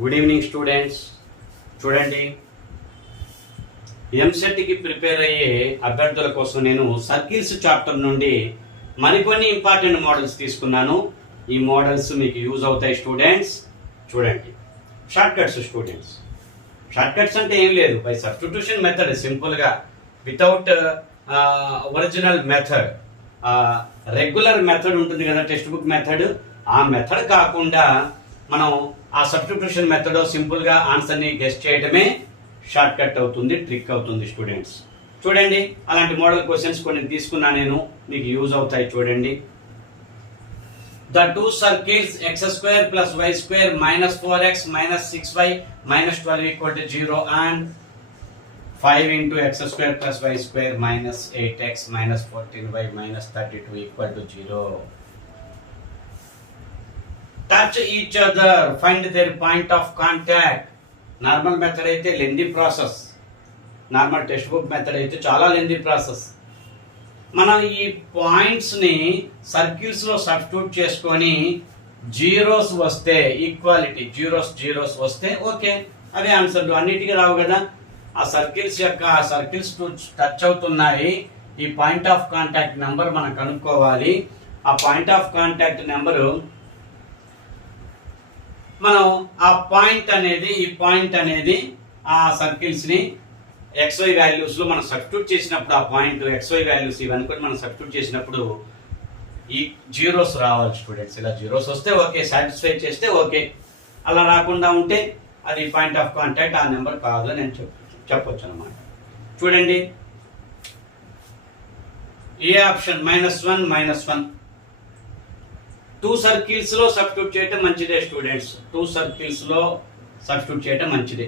Good evening students. చూడండి, ఎంసెట్కి prepare అయ్యే అభ్యర్థుల కోసం నేను సర్కిల్స్ చాప్టర్ నుండి మరికొన్ని ఇంపార్టెంట్ మోడల్స్ తీసుకున్నాను. ఈ మోడల్స్ మీకు యూజ్ అవుతాయి స్టూడెంట్స్. చూడండి, short cuts students. Short cuts అంటే ఏం లేదు, బై సబ్స్టిట్యూషన్ మెథడ్, సింపుల్గా without original method. Regular method ఉంటుంది కదా, టెక్స్ట్ బుక్ మెథడ్, ఆ మెథడ్ కాకుండా మనం ఆ సబ్స్టిట్యూషన్ మెథడ్ సింపుల్గా ఆన్సర్ని గెస్ చేయడమే షార్ట్ కట్ అవుతుంది, ట్రిక్ అవుతుంది స్టూడెంట్స్. చూడండి, అలాంటి మోడల్ క్వశ్చన్స్ కొన్ని తీసుకున్నా నేను, మీకు యూజ్ అవుతాయి. చూడండి, the two circles x square plus y square minus 4x minus 6y minus 12 equal to 0 and 5 into x square plus y square minus 8x minus 14y minus 32 equal to 0. Touch each other, find their point of contact. Normal method అయితే lengthy process, normal text book method అయితే చాలా lengthy process. మనం ఈ పాయింట్స్ని సర్కిల్స్లో substitute చేసుకొని zeros వస్తే, equality zeros వస్తే ఓకే, అవే ఆన్సర్లు. అన్నిటికీ రావు కదా, ఆ సర్కిల్స్ టచ్ అవుతున్నాయి. ఈ పాయింట్ ఆఫ్ కాంటాక్ట్ నెంబర్ మనం కనుక్కోవాలి. ఆ పాయింట్ ఆఫ్ కాంటాక్ట్ నెంబరు మనం ఈ పాయింట్ అనేది ఆ సర్కిల్స్ని XY వాల్యూస్లో మనం సబ్స్టిట్యూట్ చేసినప్పుడు, ఆ పాయింట్ XY వాల్యూస్ ఇవన్నీ కూడా మనం సబ్స్టిట్యూట్ చేసినప్పుడు ఈ జీరోస్ రావాలి స్టూడెంట్స్. ఇలా జీరోస్ వస్తే ఓకే, సాటిస్ఫై చేస్తే ఓకే. అలా రాకుండా ఉంటే అది పాయింట్ ఆఫ్ కాంటాక్ట్, ఆ నెంబర్ కాదు అని నేను చెప్పొచ్చు అనమాట. చూడండి, ఏ ఆప్షన్ -1 టూ సర్కిల్స్లో సబ్స్టిట్యూట్ చేయటం మంచిదే స్టూడెంట్స్. టూ సర్కిల్స్లో సబ్స్టిట్యూట్ చేయటం మంచిదే,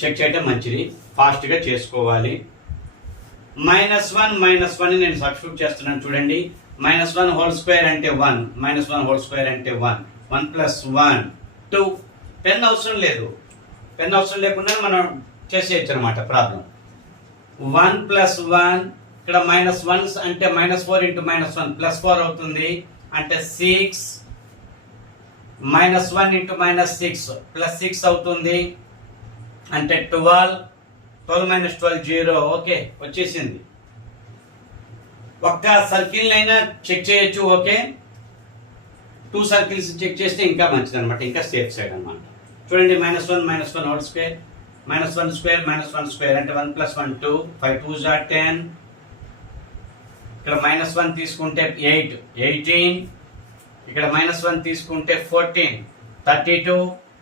చెక్ చేయటం మంచిది, ఫాస్ట్గా చేసుకోవాలి. -1 నేను సబ్స్టిట్యూట్ చేస్తున్నాను. చూడండి, -1 హోల్ స్క్వేర్ అంటే 1, -1 హోల్ స్క్వేర్ అంటే 1, 1 + 1 2. పెన్ అవసరం లేదు, పెన్ అవసరం లేకుండా మనం చేసేయచ్చు అనమాట ప్రాబ్లం. 1 + 1, ఇక్కడ -1 అంటే -4 × -1 +4 అవుతుంది, అంటే 6. -1 × -6 +6 అవుతుంది, అంటే 12. 12 - 12 0. ఓకే, వచ్చేసింది. ఒక్క సర్కిల్ అయినా చెక్ చేయొచ్చు. ఓకే, టూ సర్కిల్స్ చెక్ చేస్తే ఇంకా మంచిది అనమాట, ఇంకా సేఫ్ సైడ్ అనమాట. చూడండి, -1 హోల్ స్క్వేర్, -1 స్క్వేర్ -1 స్క్వేర్ అంటే 1 + 1 2, 5 2s are 10. ఇక్కడ -1 తీసుకుంటే 8 18, ఇక్కడ -1 తీసుకుంటే 14 32,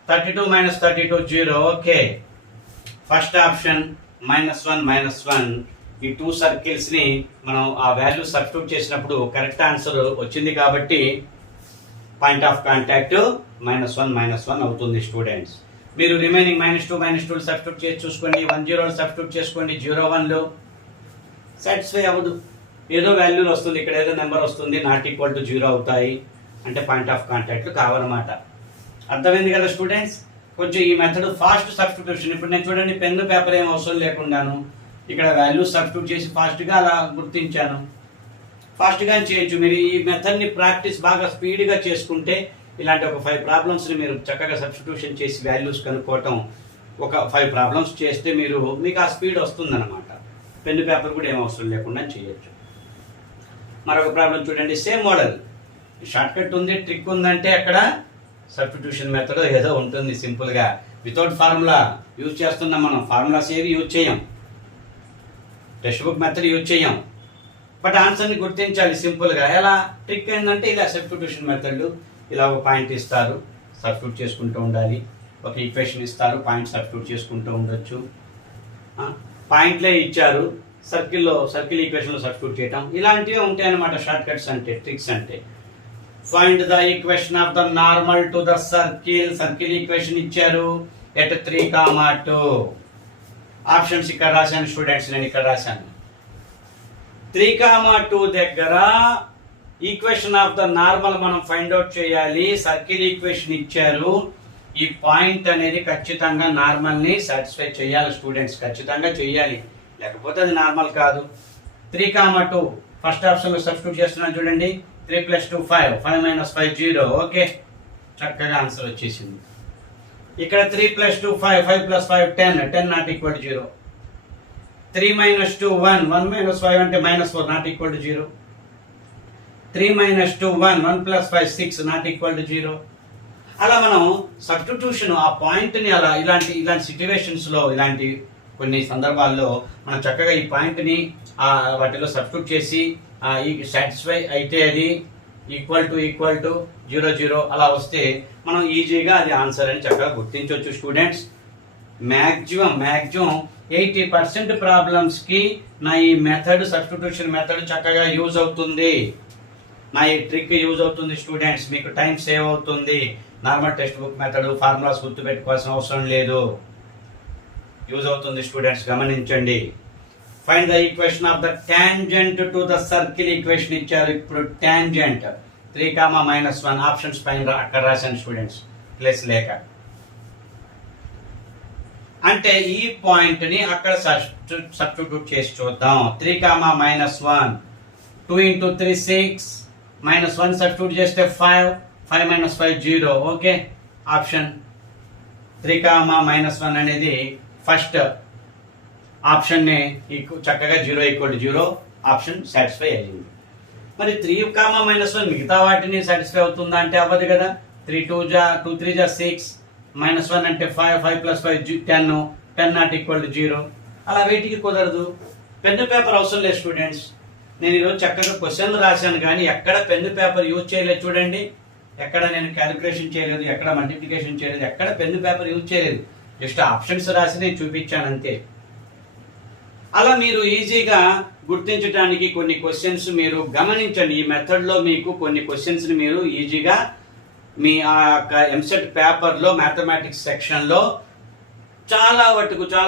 32 - 32 0. ఓకే, ఫస్ట్ ఆప్షన్ -1 ఈ టూ సర్కిల్స్ ని మనం ఆ వాల్యూ సబ్స్టిట్యూట్ చేసినప్పుడు కరెక్ట్ ఆన్సర్ వచ్చింది కాబట్టి పాయింట్ ఆఫ్ కాంటాక్ట్ -1 అవుతుంది స్టూడెంట్స్. మీరు రిమైనింగ్ -2 సబ్స్టిట్యూట్ చేసి చూసుకోండి, 1 0 సబ్స్టిట్యూట్ చేసుకోండి, 0 1 సాటిస్ఫై అవ్వదు, ఏదో వాల్యూలు వస్తుంది, ఇక్కడ ఏదో నెంబర్ వస్తుంది, ≠ 0 అవుతాయి, అంటే పాయింట్ ఆఫ్ కాంటాక్ట్ కావాలన్నమాట. అర్థమైంది కదా స్టూడెంట్స్? కొంచెం ఈ మెథడ్ ఫాస్ట్ సబ్స్టిట్యూషన్. ఇప్పుడు నేను చూడండి, పెన్ను పేపర్ ఏం అవసరం లేకుండాను ఇక్కడ వాల్యూస్ సబ్స్టిట్యూట్ చేసి ఫాస్ట్గా అలా గుర్తించాను. ఫాస్ట్గా చేయొచ్చు. మీరు ఈ మెథడ్ని ప్రాక్టీస్ బాగా స్పీడ్గా చేసుకుంటే ఇలాంటి ఒక 5 ప్రాబ్లమ్స్ని మీరు చక్కగా సబ్స్టిట్యూషన్ చేసి వాల్యూస్ కనుక్కోవటం, ఒక 5 ప్రాబ్లమ్స్ చేస్తే మీకు ఆ స్పీడ్ వస్తుందన్నమాట. పెన్ను పేపర్ కూడా ఏం అవసరం లేకుండా చేయొచ్చు. మరొక ప్రాబ్లం చూడండి, సేమ్ మోడల్, షార్ట్ కట్ ఉంది, ట్రిక్ ఉందంటే అక్కడ సబ్స్టిట్యూషన్ మెథడ్ ఏదో ఉంటుంది సింపుల్గా. వితౌట్ ఫార్ములా యూజ్ చేస్తున్నాం మనం, ఫార్ములాస్ ఏవి యూజ్ చేయం, టెక్స్ట్ బుక్ మెథడ్ యూజ్ చేయం, బట్ ఆన్సర్ని గుర్తించాలి సింపుల్గా. ఎలా ట్రిక్ ఏంటంటే ఇలా సబ్స్టిట్యూషన్ మెథడ్, ఇలా ఒక పాయింట్ ఇస్తారు, సబ్స్టిట్యూట్ చేసుకుంటూ ఉండాలి. ఒక ఈక్వేషన్ ఇస్తారు, పాయింట్ సబ్స్టిట్యూట్ చేసుకుంటూ ఉండొచ్చు. పాయింట్లే ఇచ్చారు, సర్కిల్ ఈక్వేషన్లో సబ్స్టిట్యూట్ చేయటం, ఇలాంటివి ఉంటాయి అన్నమాట షార్ట్ కట్స్ అంటే, ట్రిక్స్ అంటే. Find the equation of the normal to the circle equation ఇచ్చారు ఎట్ 3, 2. ఆప్షన్స్ ఇక్కడ రాశాను స్టూడెంట్స్, నేను ఇక్కడ రాశాను. 3, 2 దగ్గర ఈక్వేషన్ ఆఫ్ ద నార్మల్ మనం ఫైండ్ అవుట్ చేయాలి. సర్కిల్ ఈక్వేషన్ ఇచ్చారు, ఈ పాయింట్ అనేది ఖచ్చితంగా నార్మల్ ని సాటిస్ఫై చేయాలి స్టూడెంట్స్, ఖచ్చితంగా చేయాలి, లేకపోతే అది నార్మల్ కాదు. 3, 2 ఫస్ట్ ఆప్షన్ లో సబ్స్టిట్యూట్ చేస్తున్నాను. చూడండి, 3 + 2 5, 5 - 5 0. ఓకే, చక్కగా ఆన్సర్ వచ్చేసింది. ఇక్కడ 3 + 2 5, 5 + 5 10, 10 నాట్ ఈక్వల్ టు 0. 3 - 2 1, 1 - 5 అంటే -4 not equal to 0. 3 - 2 1, 1 + 5 6 not equal to 0. అలా మనం సబ్స్టిట్యూషన్ ఆ పాయింట్ని అలా ఇలాంటి సిచ్యువేషన్స్లో ఇలాంటి కొన్ని సందర్భాల్లో మనం చక్కగా ఈ పాయింట్ని వాటిలో సబ్స్టిట్యూట్ చేసి ఈ సాటిస్ఫై అయితే అది ఈక్వల్ టు 0 0 అలా వస్తే మనం ఈజీగా అది ఆన్సర్ అని చక్కగా గుర్తించవచ్చు స్టూడెంట్స్. మ్యాక్సిమం 80% ప్రాబ్లమ్స్కి నా ఈ మెథడ్ సబ్స్టిట్యూషన్ మెథడ్ చక్కగా యూజ్ అవుతుంది. నా ఈ ట్రిక్ యూజ్ అవుతుంది స్టూడెంట్స్. మీకు టైం సేవ్ అవుతుంది. Normal text book method formulas గుర్తుపెట్టుకోవాల్సిన అవసరం లేదు. యూజ్ అవుతుంది స్టూడెంట్స్, గమనించండి. Find the equation of the tangent to the circle equation ఇచ్చారు. ఇప్పుడు టాంజెంట్ 3, -1 ఆప్షన్స్ పైన అక్కడ రాశాను స్టూడెంట్స్, ప్లస్ లేక. అంటే ఈ పాయింట్ ని అక్కడ సబ్స్టిట్యూట్ చేసి చూద్దాం. 3, -1 2 × 3 6, -1 సబ్స్టిట్యూట్ చేస్తే 5, 5 - 5 0. ఓకే, ఆప్షన్ 3, -1 అనేది ఫస్ట్ ఆప్షన్ ని చక్కగా 0 = 0 ఆప్షన్ సాటిస్ఫై అయ్యింది. మరి 3, -1 మిగతా వాటిని సాటిస్ఫై అవుతుందా అంటే అవ్వదు కదా. 3 2 3 6, -1 అంటే 5, 5 + 5 10, 10 నాట్ ఈక్వల్ టు 0. అలా వీటికి కుదరదు. పెన్ను పేపర్ అవసరం లేదు స్టూడెంట్స్. నేను ఈరోజు చక్కగా క్వశ్చన్లు రాశాను కానీ ఎక్కడ పెన్ను పేపర్ యూజ్ చేయలేదు చూడండి. ఎక్కడ నేను క్యాలిక్యులేషన్ చేయలేదు, ఎక్కడ మల్టిప్లికేషన్ చేయలేదు, ఎక్కడ పెన్ను పేపర్ యూజ్ చేయలేదు. జస్ట్ ఆప్షన్స్ రాసి నేను చూపించాను అంతే. అలా మీరు ఈజీగా గుర్తించడానికి కొన్ని క్వశ్చన్స్ మీరు గమనించండి. ఈ మెథడ్లో మీకు కొన్ని క్వశ్చన్స్ని మీరు ఈజీగా మీ ఆ యొక్క ఎంసెట్ పేపర్లో మ్యాథమెటిక్స్ సెక్షన్లో చాలా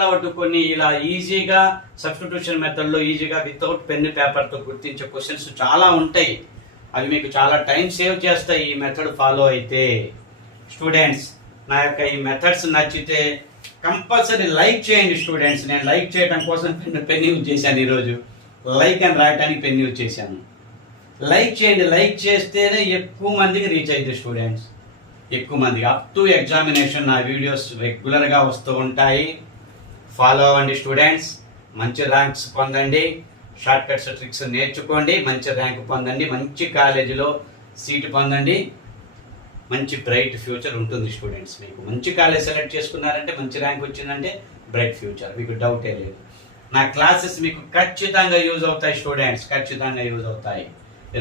వరకు కొన్ని ఇలా ఈజీగా సబ్స్టిట్యూషన్ మెథడ్లో ఈజీగా వితౌట్ పెన్ పేపర్తో గుర్తించే క్వశ్చన్స్ చాలా ఉంటాయి. అవి మీకు చాలా టైం సేవ్ చేస్తాయి ఈ మెథడ్ ఫాలో అయితే. స్టూడెంట్స్, నా యొక్క ఈ మెథడ్స్ నచ్చితే కంపల్సరీ లైక్ చేయండి స్టూడెంట్స్. నేను లైక్ చేయడం కోసం పెన్ యూజ్ చేశాను. ఈరోజు లైక్ అని రాయడానికి పెన్ యూజ్ చేశాను. లైక్ చేయండి. లైక్ చేస్తేనే ఎక్కువ మందికి రీచ్ అయింది స్టూడెంట్స్. ఎక్కువ మందికి అప్ టు ఎగ్జామినేషన్ నా వీడియోస్ రెగ్యులర్గా వస్తూ ఉంటాయి. ఫాలో అవ్వండి స్టూడెంట్స్. మంచి ర్యాంక్స్ పొందండి. షార్ట్ కట్స్ ట్రిక్స్ నేర్చుకోండి. మంచి ర్యాంక్ పొందండి. మంచి కాలేజీలో సీటు పొందండి. మంచి బ్రైట్ ఫ్యూచర్ ఉంటుంది స్టూడెంట్స్. మీకు మంచి కాలేజ్ సెలెక్ట్ చేసుకున్నారంటే, మంచి ర్యాంక్ వచ్చిందంటే బ్రైట్ ఫ్యూచర్, మీకు డౌటే లేదు. నా క్లాసెస్ మీకు ఖచ్చితంగా యూజ్ అవుతాయి స్టూడెంట్స్, ఖచ్చితంగా యూజ్ అవుతాయి.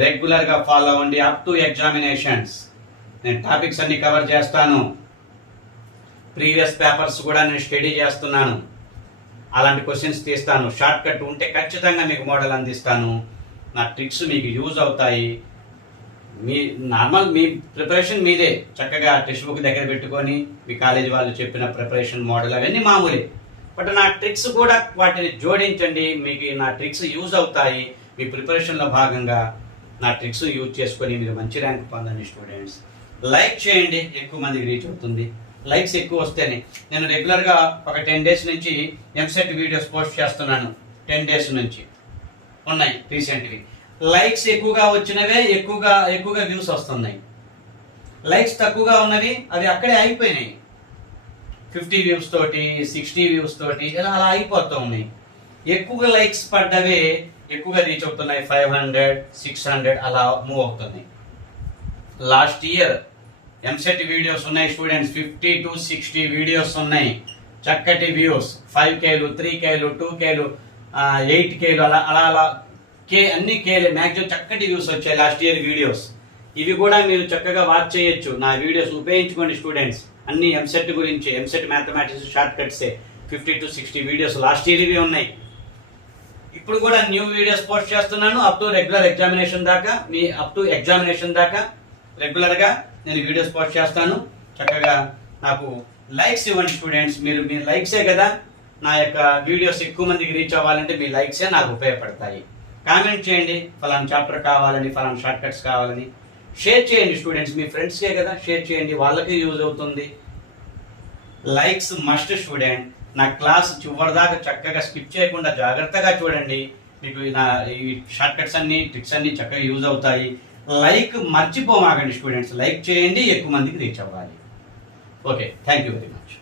రెగ్యులర్గా ఫాలో అవ్వండి అప్ టు ఎగ్జామినేషన్స్. నేను టాపిక్స్ అన్ని కవర్ చేస్తాను. ప్రీవియస్ పేపర్స్ కూడా నేను స్టడీ చేస్తున్నాను. అలాంటి క్వశ్చన్స్ తీస్తాను. షార్ట్ కట్ ఉంటే ఖచ్చితంగా మీకు మోడల్ అందిస్తాను. నా ట్రిక్స్ మీకు యూజ్ అవుతాయి. మీ ప్రిపరేషన్ మీదే. చక్కగా టెక్స్ట్ బుక్ దగ్గర పెట్టుకొని మీ కాలేజీ వాళ్ళు చెప్పిన ప్రిపరేషన్ మోడల్ అవన్నీ మామూలే. బట్ నా ట్రిక్స్ కూడా వాటిని జోడించండి. మీకు నా ట్రిక్స్ యూజ్ అవుతాయి. మీ ప్రిపరేషన్లో భాగంగా నా ట్రిక్స్ యూజ్ చేసుకొని మీరు మంచి ర్యాంక్ పొందండి స్టూడెంట్స్. లైక్ చేయండి, ఎక్కువ మందికి రీచ్ అవుతుంది. లైక్స్ ఎక్కువ వస్తేనే. నేను రెగ్యులర్గా ఒక 10 days నుంచి ఎంసెట్ వీడియోస్ పోస్ట్ చేస్తున్నాను. 10 days నుంచి ఉన్నాయి రీసెంట్వి. లైక్స్ ఎక్కువగా వచ్చినవే ఎక్కువగా వ్యూస్ వస్తున్నాయి. లైక్స్ తక్కువగా ఉన్నవి అవి అక్కడే అయిపోయినాయి. 50 views తోటి, 60 views తోటి ఇలా అలా అయిపోతూ ఉన్నాయి. ఎక్కువగా లైక్స్ పడ్డవే ఎక్కువగా రీచ్ అవుతున్నాయి. 500, 600 అలా మూవ్ అవుతున్నాయి. లాస్ట్ ఇయర్ ఎంసెట్ వీడియోస్ ఉన్నాయి స్టూడెంట్స్. 50 to 60 వీడియోస్ ఉన్నాయి. చక్కటి views. 5K, 3K, 2K, 8K అలా అన్ని కేలే మ్యాక్సిమం చక్కటి వ్యూస్ వచ్చాయి లాస్ట్ ఇయర్ వీడియోస్. ఇవి కూడా మీరు చక్కగా వాచ్ చేయొచ్చు. నా వీడియోస్ ఉపయోగించుకోండి స్టూడెంట్స్. అన్ని ఎంసెట్ గురించి, ఎంసెట్ మ్యాథమెటిక్స్ షార్ట్ కట్సే. 50 to 60 వీడియోస్ లాస్ట్ ఇయర్ ఇవి ఉన్నాయి. ఇప్పుడు కూడా న్యూ వీడియోస్ పోస్ట్ చేస్తున్నాను. అప్ టు ఎగ్జామినేషన్ దాకా రెగ్యులర్గా నేను వీడియోస్ పోస్ట్ చేస్తాను. చక్కగా నాకు లైక్స్ ఇవ్వండి స్టూడెంట్స్. మీరు లైక్సే కదా నా యొక్క వీడియోస్ ఎక్కువ మందికి రీచ్ అవ్వాలంటే మీ లైక్సే నాకు ఉపయోగపడతాయి. కామెంట్ చేయండి, ఫలానా చాప్టర్ కావాలని, ఫలానా షార్ట్ కట్స్ కావాలని. షేర్ చేయండి స్టూడెంట్స్. మీ ఫ్రెండ్స్కే కదా షేర్ చేయండి, వాళ్ళకి యూజ్ అవుతుంది. Likes must student. నా క్లాస్ చివరిదాకా చక్కగా స్కిప్ చేయకుండా జాగ్రత్తగా చూడండి. మీకు నా ఈ షార్ట్ కట్స్ అన్ని, ట్రిక్స్ అన్ని చక్కగా యూజ్ అవుతాయి. Like మర్చిపోమాకండి students. లైక్ చేయండి, ఎక్కువ మందికి రీచ్ అవ్వాలి. Okay, thank you very much.